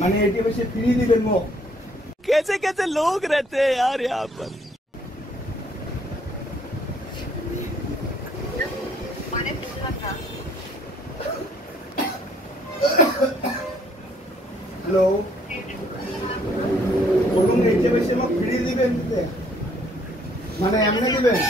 মানে এটি বেশি ফ্রি দিবেন মুখ। कैसे कैसे लोग रहते हैं यार यहाँ पर। হ্যালো, বলুন এটি বেশি মুখ ফ্রি দিবেন দিতে, মানে এমনি দিবেন?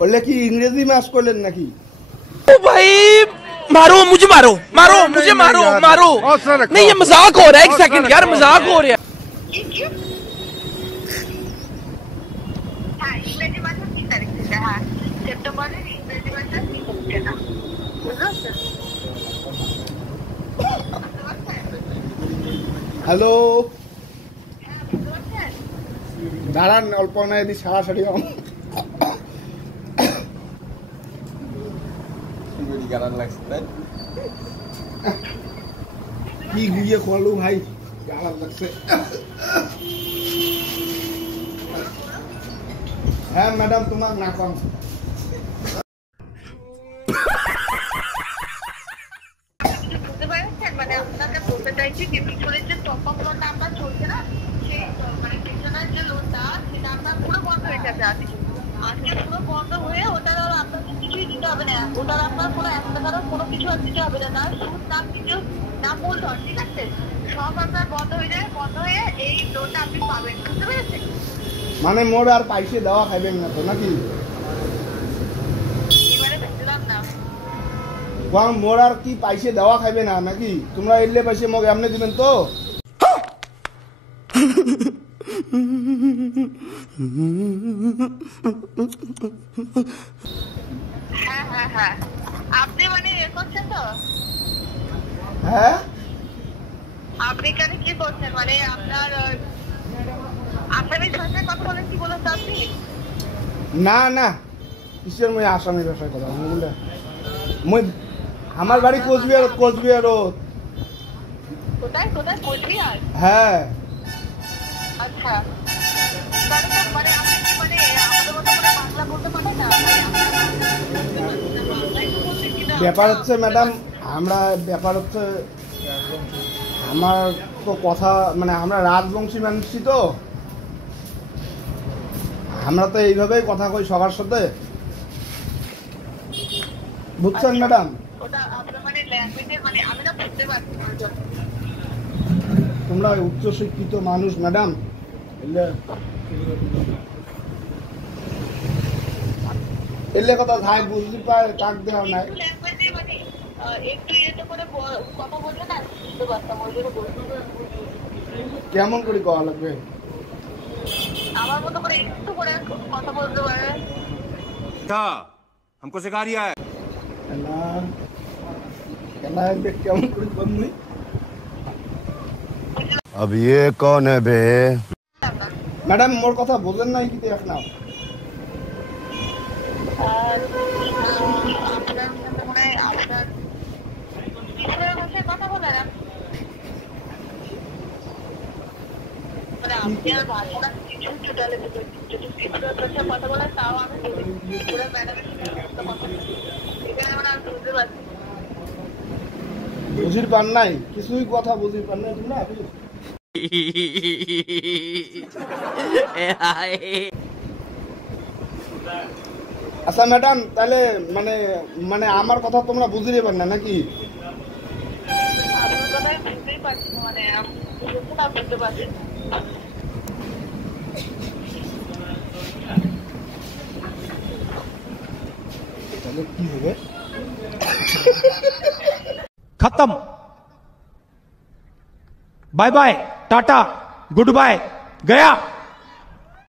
বললে কি ইংরেজি ম্যাচ করলেন নাকি? ओ भाई मारो मुझे, मारो मारो मुझे, मारो मारो। नहीं ये मजाक हो रहा है, एक सेकंड यार, मजाक हो रहा है। হ্যালো, দাঁড়ান অল্প না, এদি সারাসারি কি গুইয়ে খোয়ালো ভাই, গালাম লাগছে। হ্যাঁ ম্যাডাম, তোমার না কম। মানে আপনাকে বলতে চাইছি যে পিছনের যে টপ আপ লোনটা আপনার চলছে না, সেই মানে পিছনের যে লোনটা সেটা আপনার পুরো বন্ধ হয়ে গেছে আজকে পুরো বন্ধ হয়ে ওটার আর আপনাকে কিছুই দিতে হবে না। ওটার আপনার কোনো 1 টাকারও কোনো কিছু আর দিতে হবে না, সুদ না কিছু না, মূলধন, ঠিক আছে? সব আপনার বন্ধ হয়ে যায়, বন্ধ হয়ে এই লোনটা আপনি পাবেন, বুঝতে পেরেছেন? মানে মোর আর পয়সা দেওয়া খাইবেন না তো নাকি? এবারে বুঝলাম না। মোর আর কি পয়সা দেওয়া খাইবে না নাকি? তোমরা এলে পয়সা মোক এমনি দিবেন তো? হ্যাঁ হ্যাঁ হ্যাঁ, আপনি মানে এ করছেন তো? হ্যাঁ, আপনি কেন কি করছেন? মানে আপনার আসামি সরকার কথা বলেন, কি বলেন তো আপনি? না না, কিসের মই আসামি ব্যবসায় কথা বলে? মই আমার বাড়ি কোচবিহার, কোচবিহারত। কোথায় কোথায়? কোচবিহার? হ্যাঁ। আচ্ছা, তাহলে তো মানে আপনি কি মানে আমাদের মতো করে বাংলা বলতে পারেন না? ব্যাপার হচ্ছে ম্যাডাম, ব্যাপার হচ্ছে আমার তো কথা, মানে আমরা রাজবংশী মানুষই তো, আমরা তো এইভাবেই কথা কই সবার সাথে, বুঝছেন ম্যাডাম? ওটা আপনার মানে ল্যাঙ্গুয়েজের মানে আমি না বুঝতে পারছি না। তোমরা উচ্চ শিক্ষিত মানুষ ম্যাডাম, এলে কথা ধাই বুঝতে পায়, কাক দেওয়া নাই। ল্যাঙ্গুয়েজে মানে একটু ইয়েতে করে কথা বললে না বুঝতে পারতাম, ওই জন্য বলছি। কেমন করে কওয়া লাগবে? আমার মতো করে একটু করে কথা বলতে পারে। हमको सिखा रिया है। কেমন করে বলবি? अब ये कौन है बे? ম্যাডাম মোর কথা বোঝেন নাই কি এখন? আপনার মনে হয় আপনার ভাষায় কথা বলেন, মানে আপনি আর ভাষাটা কিছু ছুটালে যদি ভাষায় কথা বলেন তাও আমি পুরো ম্যাডামের এটা মানে আমি বুঝতে পারছি। বুঝির পান নাই, কিছুই কথা বুঝির পান নাই তোমরা। আচ্ছা ম্যাডাম, তাহলে মানে মানে আমার কথা তোমরা বুঝি নেবেন না নাকি? আপনার কথা বুঝতেই পারছি, মানে বুঝতে পারছি। তাহলে কি হবে? खत्म, bye bye, tata, good bye, गया।